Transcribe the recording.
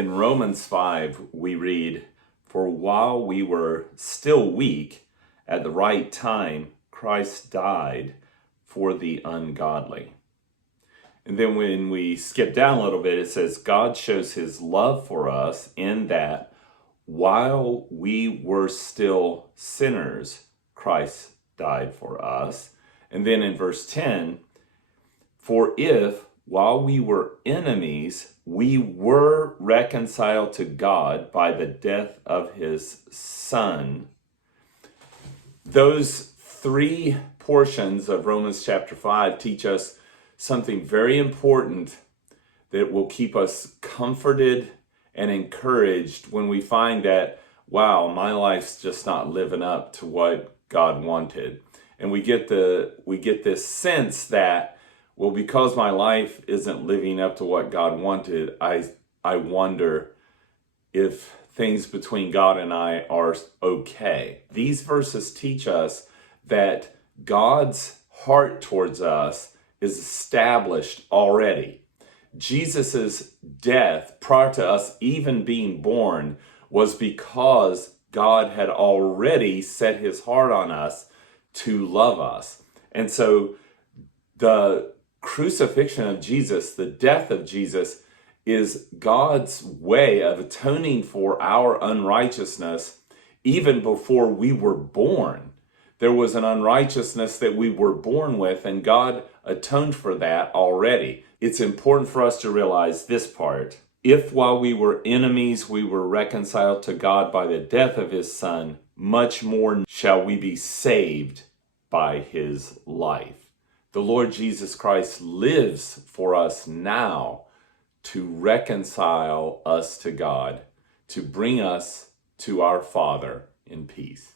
In Romans 5, we read, "For while we were still weak, at the right time, Christ died for the ungodly." And then when we skip down a little bit, it says, "God shows his love for us in that while we were still sinners, Christ died for us." And then in verse 10, "For if, while we were enemies, we were reconciled to God by the death of his Son." Those three portions of Romans chapter 5 teach us something very important that will keep us comforted and encouraged when we find that, wow, my life's just not living up to what God wanted. And we get this sense that, well, because my life isn't living up to what God wanted, I wonder if things between God and I are okay. These verses teach us that God's heart towards us is established already. Jesus's death, prior to us even being born, was because God had already set his heart on us to love us. And so the crucifixion of Jesus, the death of Jesus, is God's way of atoning for our unrighteousness even before we were born. There was an unrighteousness that we were born with, and God atoned for that already. It's important for us to realize this part. If while we were enemies, we were reconciled to God by the death of his Son, much more shall we be saved by his life. The Lord Jesus Christ lives for us now to reconcile us to God, to bring us to our Father in peace.